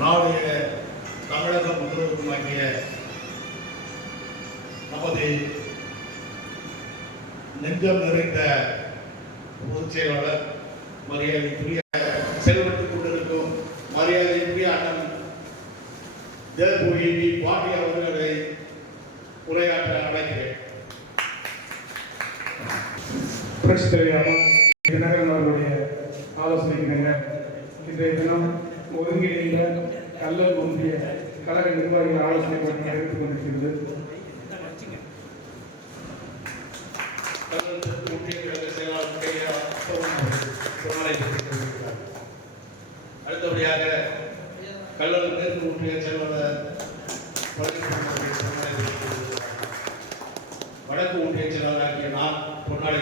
நாளைய தமிழகம் முதல்வருமாகிய நமது நெஞ்சம் நிறைந்த பொதுச் செயலாளர் மரியாதைக்குரிய செயல்பட்டுக் கொண்டிருக்கும் மரியாதைக்குரிய அண்ணன் தேவபூமி பாண்டி அவர்களை உரையாற்ற அழைக்கிறேன். புரட்சி தலைவர் தினகரன் அவர்களுடைய ஆலோசனைக்கு இன்றைய தினம் ஒருங்கிணைந்த கல்லல் ஒன்றிய கழக நிர்வாகிகள் ஆலோசனை கூட்டம் நடைபெற்றுக் கொண்டிருக்கிறது. அடுத்தபடியாக கல்லல் மேற்கு ஒன்றிய செயலாளர் வடக்கு ஒன்றிய செயலாளராகிய நான் பொன்னாடை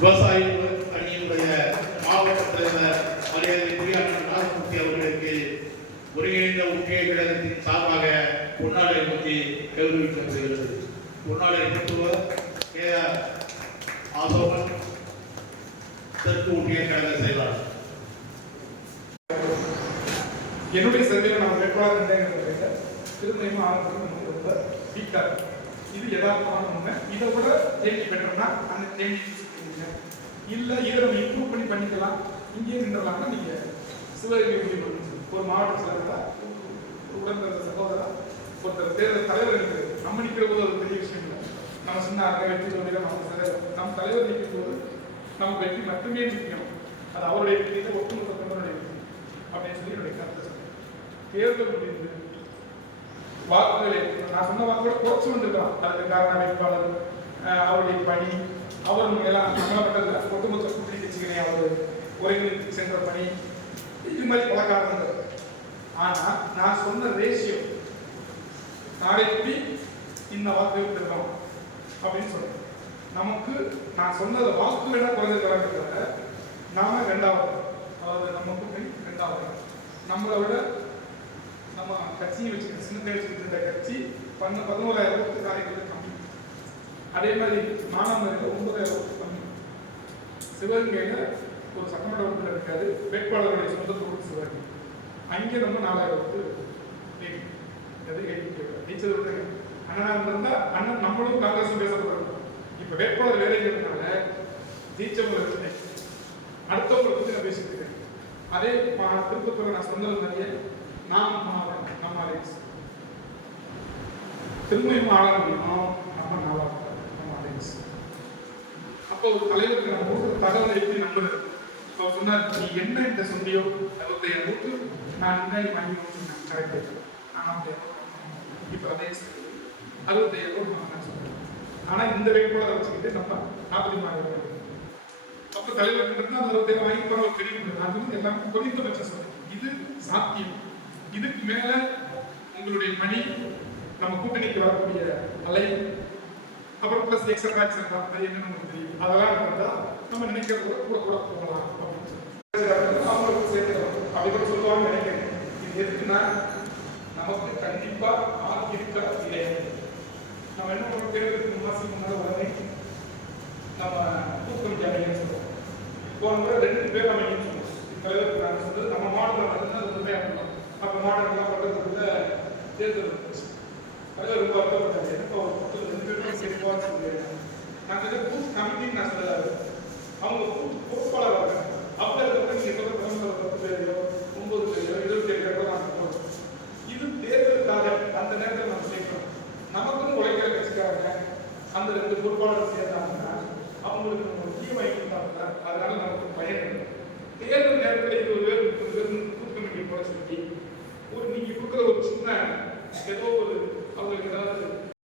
விவசாய அணியினுடைய மாவட்ட தலைவர் மரியாதைக்குரிய அண்ணன் நாகமூர்த்தி அவர்களுக்கு ஒருங்கிணைந்த முக்கிய கழகத்தின் சார்பாக பொன்னாடை பற்றி கௌரவிக்கப்படுகிறது பொன்னாடை பெற்றுவர் கே ஆர். ஆசோகன் தெற்கு ஒன்றிய கழக செயலாளர். என்னுடைய சந்தையில் நான் வேட்பாளர் கண்டேங்கிறத திருநெல்வேலி ஆரம்பத்தில் ரொம்ப வீக்காக இது யதார்த்தமான உண்மை. இதை விட தேங்கி பெற்றோம்னா அந்த தேங்கி இல்லை இதை நம்ம இம்ப்ரூவ் பண்ணி பண்ணிக்கலாம். இங்கேயே நின்றலாம்னா நீங்கள் சிவகங்கை முடிவு ஒரு மாவட்ட செயலரா உடன்பிறந்த சகோதரா ஒருத்தர் தேர்தல் தலைவர் இருக்கு நம்ம நிற்கிற போது ஒரு பெரிய விஷயம் இல்லை. நம்ம சின்ன அங்க வெற்றி தோல்வியில நம்ம தலைவர் நம்ம தலைவர் நிற்கும் போது நமக்கு வெற்றி மட்டுமே முக்கியம் அது அவருடைய வெற்றி ஒட்டுமொத்த தொண்டருடைய வெற்றி அப்படின்னு சொல்லி என்னுடைய கருத்தை சொல்றேன். தேர்தல் முடிந்து வாக்குகளை நான் சொன்ன வாக்குகளை குறைச்சு வந்திருக்கலாம் அதுக்கு காரணம் வேட்பாளர் அவருடைய பணி அவர் எல்லாம் சம்பளப்பட்டதில்ல ஒட்டுமொத்த கூட்டணி கட்சிகளை அவர் ஒருங்கிணைத்து சென்ற பணி இது மாதிரி பல காரணங்கள். ஆனா நான் சொன்ன ரேஷியோ நாளைக்கு இந்த வாக்கு இருக்கணும் அப்படின்னு சொல்றேன். நமக்கு நான் சொன்னது வாக்கு வேணா குறைஞ்சிருக்கிறாங்க நாம ரெண்டாவது அதாவது நம்ம கூட்டணி ரெண்டாவது. நம்மளை விட நம்ம கட்சியை வச்சுக்கிட்டு சின்ன வச்சுக்கிட்டு இருந்த கட்சி பண்ண பதினோராயிரம் ஓட்டு கம்மி. அதே மாதிரி மானாமரியில் ஒன்பதாயிரம் ஓட்டு சிவகங்கையில ஒரு சட்டமன்ற உறுப்பினர் இருக்காது வேட்பாளருடைய சொந்த தொகுதி சிவகங்கை. அங்கே நம்ம நாலாயிரம் நீச்சல் அண்ணனா இருந்தா அண்ணன் நம்மளும் காங்கிரஸும் பேசப்படுறோம் இப்ப வேட்பாளர் வேலைங்கிறதுனால ஜெயிச்சவங்க இருக்கேன் அடுத்தவங்களை பத்தி நான் பேசிட்டு இருக்கேன். அதே திருப்பத்தூர் நான் சொன்னது மாதிரியே நாம் மாவட்டம் நம்ம அலைன்ஸ் திரும்பியும் ஆள முடியும் நம்ம நாளாக நம்ம அலைன்ஸ் அப்போ ஒரு தலைவருக்கு நம்ம கொடுக்குற தகவலை எப்படி நம்புறது? இப்போ அவர் சொன்னார் நீ என்ன இந்த சொன்னியோ அறுபத்தையாயிரம் ஓட்டு நான் முன்னாடி வாங்கி நான் கரெக்ட் ஆனால் இப்போ அதே அறுபத்தையாயிரம் ஓட்டு நான் சொல்றேன் ஆனால் இந்த வேட்பாளரை வச்சுக்கிட்டு நம்ம நாற்பத்தி மூணாயிரம் அப்போ தலைவர் இருந்தா அந்த அறுபத்தையாயிரம் வாங்கி பரவாயில்ல தெரியும் அது வந்து எல்லாமே குறைந்தபட்சம் சொல்றேன் இது சாத்தியம். இதுக்கு மேல உங்களுடைய மணி நம்ம கூட்டணிக்கு வரக்கூடிய அலை அப்புறம் பிளஸ் எக்ஸட்ரா எக்ஸட்ரா அது தெரியும். அதெல்லாம் இருந்தா நம்ம நினைக்கிறது கூட கூட கூட போகலாம் அப்படின்னு சொல்லி அவங்களுக்கு சேர்த்துக்கலாம். அப்படி சொல்லுவாங்க நினைக்கிறேன். இது எதுக்குன்னா நமக்கு கண்டிப்பா ஆள் இருக்கா இல்லையா? நம்ம என்ன பண்ணுறோம் தேர்தலுக்கு மாசம் முன்னாடி உடனே நம்ம தூக்கம் ஜாலியாக சொல்லுவோம். போன முறை ரெண்டு பேர் நம்ம இங்கே சொன்னோம் தலைவருக்கு நாங்கள் சொல்றது நம்ம மாடலில் நடந்து அது உண்மையாக பண்ணோம் அப்போ மாடல்லாம் பக்கத்துல தேர்தல் இருந்துச்சு ரொம்ப வருத்தப்பட்டாரு எனக்கு ஒரு பக்கத்தில் ரெண்டு பேருமே சேர்ப்பான்னு சொல்லியிருக்காங்க நாங்கள் இதை பூத் கமிட்டின்னு நான் சொல்லல அவங்க பொறுப்பாளர் வராங்க அப்போ இருக்கிறப்ப நீங்கள் சொல்ற பிரதமர் பத்து பேரையோ ஒன்பது பேரையோ இருபத்தி ஏழு பேரோ நாங்கள் போகிறோம் இது தேர்தலுக்காக அந்த நேரத்தில் நம்ம சேர்க்கிறோம் நமக்குன்னு உழைக்கிற கட்சிக்காரங்க அந்த ரெண்டு பொறுப்பாளர் சேர்ந்தாங்கன்னா அவங்களுக்கு நம்ம முக்கிய வாங்கி கொடுத்தாங்க அதனால நமக்கு பயன் இல்லை. தேர்தல் நேரத்தில் இருபது பேர் முப்பது பேர் பூத் கமிட்டி போட சொல்லி ஒரு நீங்கள் கொடுக்குற ஒரு சின்ன ஏதோ ஒரு அவங்களுக்கு ஏதாவது